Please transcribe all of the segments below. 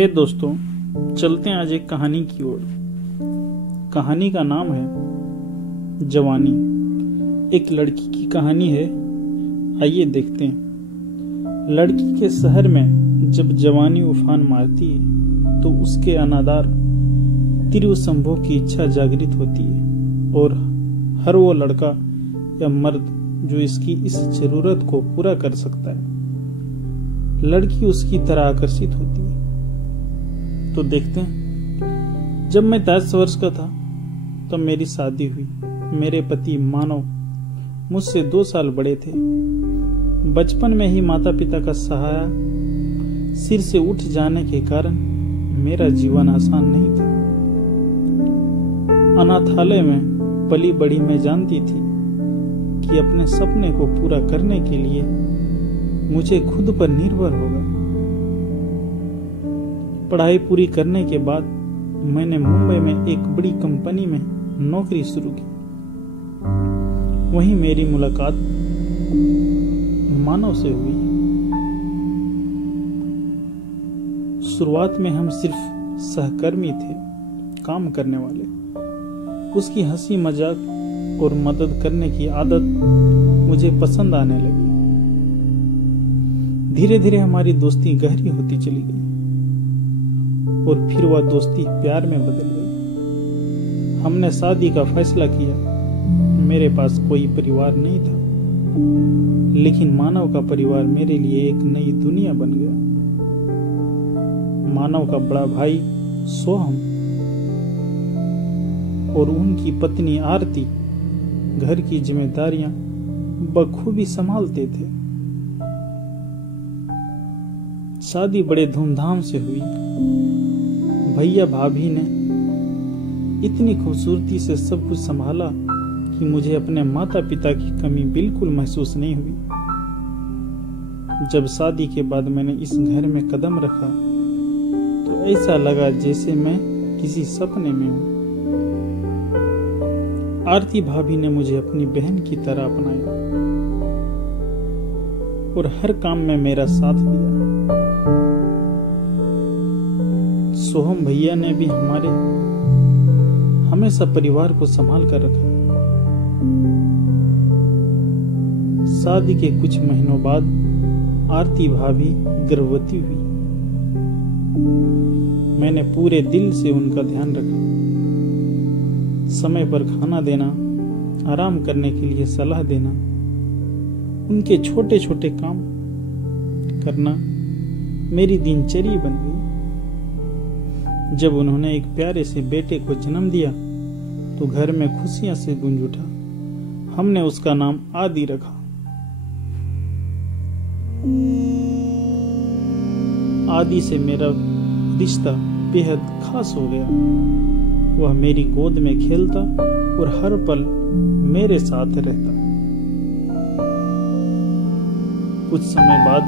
हे दोस्तों, चलते हैं आज एक कहानी की ओर। कहानी का नाम है जवानी। एक लड़की की कहानी है। आइए देखते हैं। लड़की के शहर में जब जवानी उफान मारती है तो उसके अनादार तिरुशंभु की इच्छा जागृत होती है और हर वो लड़का या मर्द जो इसकी इस जरूरत को पूरा कर सकता है, लड़की उसकी तरह आकर्षित होती है। तो देखते हैं। जब मैं 10 वर्ष का था तब मेरी शादी हुई। मेरे पति मानव मुझसे 2 साल बड़े थे। बचपन में ही माता पिता का सहारा सिर से उठ जाने के कारण मेरा जीवन आसान नहीं था। अनाथालय में पली बड़ी मैं जानती थी कि अपने सपने को पूरा करने के लिए मुझे खुद पर निर्भर होगा। पढ़ाई पूरी करने के बाद मैंने मुंबई में एक बड़ी कंपनी में नौकरी शुरू की। वहीं मेरी मुलाकात मानव से हुई। शुरुआत में हम सिर्फ सहकर्मी थे, काम करने वाले। उसकी हंसी मजाक और मदद करने की आदत मुझे पसंद आने लगी। धीरे धीरे हमारी दोस्ती गहरी होती चली गई और फिर वह दोस्ती प्यार में बदल गई। हमने शादी का फैसला किया। मेरे पास कोई परिवार नहीं था, लेकिन मानव का परिवार मेरे लिए एक नई दुनिया बन गया। मानव का बड़ा भाई सोहम और उनकी पत्नी आरती घर की जिम्मेदारियां बखूबी संभालते थे। शादी बड़े धूमधाम से हुई। भैया भाभी ने इतनी खूबसूरती से सब कुछ संभाला कि मुझे अपने माता पिता की कमी बिल्कुल महसूस नहीं हुई। जब शादी के बाद मैंने इस घर में कदम रखा तो ऐसा लगा जैसे मैं किसी सपने में हूँ। आरती भाभी ने मुझे अपनी बहन की तरह अपनाया और हर काम में मेरा साथ दिया। सोहम भैया ने भी हमेशा परिवार को संभाल कर रखा। शादी के कुछ महीनों बाद आरती भाभी गर्भवती हुई। मैंने पूरे दिल से उनका ध्यान रखा। समय पर खाना देना, आराम करने के लिए सलाह देना, उनके छोटे छोटे काम करना मेरी दिनचर्या बन गई। जब उन्होंने एक प्यारे से बेटे को जन्म दिया तो घर में खुशियां से गूंज उठा। हमने उसका नाम आदि रखा। आदि से मेरा रिश्ता बेहद खास हो गया। वह मेरी गोद में खेलता और हर पल मेरे साथ रहता। कुछ समय बाद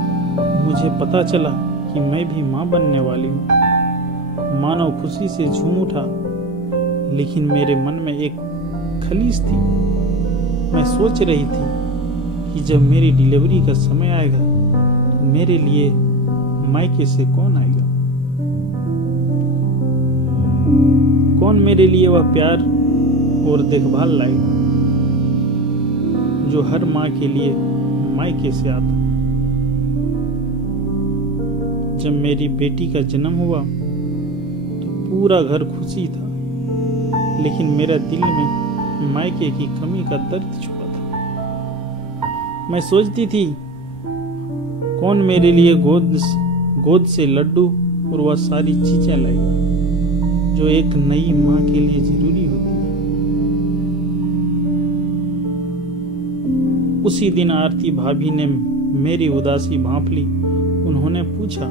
मुझे पता चला कि मैं भी मां बनने वाली हूँ। मानव खुशी से झूम उठा, लेकिन मेरे मन में एक खलीज थी। मैं सोच रही थी कि जब मेरी डिलीवरी का समय आएगा तो मेरे लिए मायके से कौन आएगा, कौन मेरे लिए वह प्यार और देखभाल लाएगा जो हर माँ के लिए मायके से आता। जब मेरी बेटी का जन्म हुआ पूरा घर खुशी था, लेकिन मेरा दिल में मायके की कमी का दर्द छुपा था। मैं सोचती थी कौन मेरे लिए गोद से लड्डू और वह सारी चीजें लाएगा जो एक नई माँ के लिए जरूरी होती है। उसी दिन आरती भाभी ने मेरी उदासी भांप ली। उन्होंने पूछा,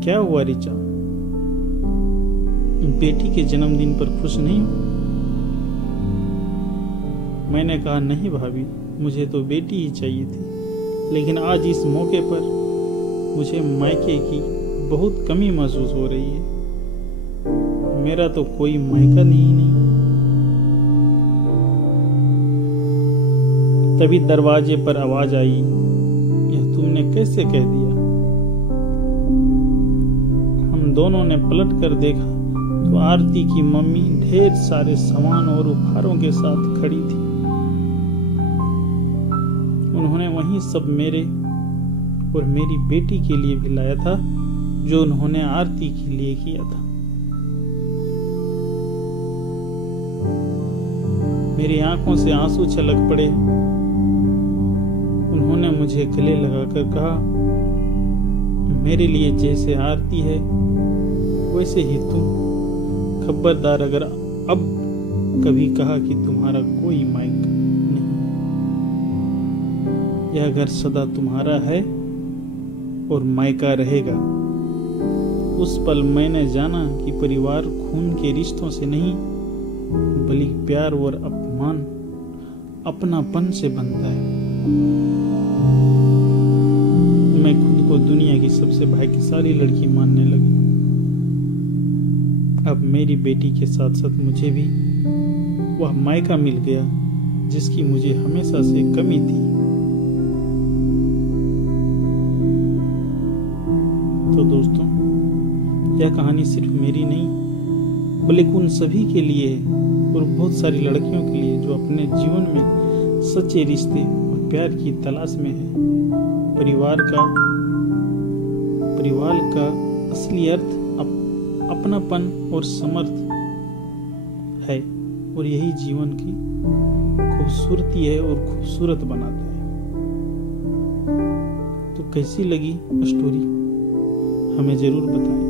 क्या हुआ रिचा, बेटी के जन्मदिन पर खुश नहीं हो? मैंने कहा, नहीं भाभी, मुझे तो बेटी ही चाहिए थी, लेकिन आज इस मौके पर मुझे मायके की बहुत कमी महसूस हो रही है। मेरा तो कोई मायका नहीं। तभी दरवाजे पर आवाज आई, यह तुमने कैसे कह दिया? उन दोनों ने पलट कर देखा तो आरती की मम्मी ढेर सारे सामान और उपहारों के साथ खड़ी थी। उन्होंने वही सब मेरे और मेरी बेटी के लिए भी लाया था जो उन्होंने आरती के लिए किया था। मेरी आंखों से आंसू छलक पड़े। उन्होंने मुझे गले लगाकर कहा, मेरे लिए जैसे आरती है वैसे ही तुम। खबरदार अगर अब कभी कहा कि तुम्हारा कोई मायका नहीं, यह घर सदा तुम्हारा है और मायका रहेगा। उस पल मैंने जाना कि परिवार खून के रिश्तों से नहीं बल्कि प्यार और अपनापन से बनता है। मैं खुद को दुनिया की सबसे भाग्यशाली लड़की मानने लगी। अब मेरी बेटी के साथ साथ मुझे भी वह मायका मिल गया जिसकी मुझे हमेशा से कमी थी। तो दोस्तों, यह कहानी सिर्फ मेरी नहीं बल्कि उन सभी के लिए है और बहुत सारी लड़कियों के लिए जो अपने जीवन में सच्चे रिश्ते और प्यार की तलाश में है। परिवार का असली अर्थ अपनापन और समर्थ है और यही जीवन की खूबसूरती है और खूबसूरत बनाता है। तो कैसी लगी स्टोरी हमें जरूर बताएं।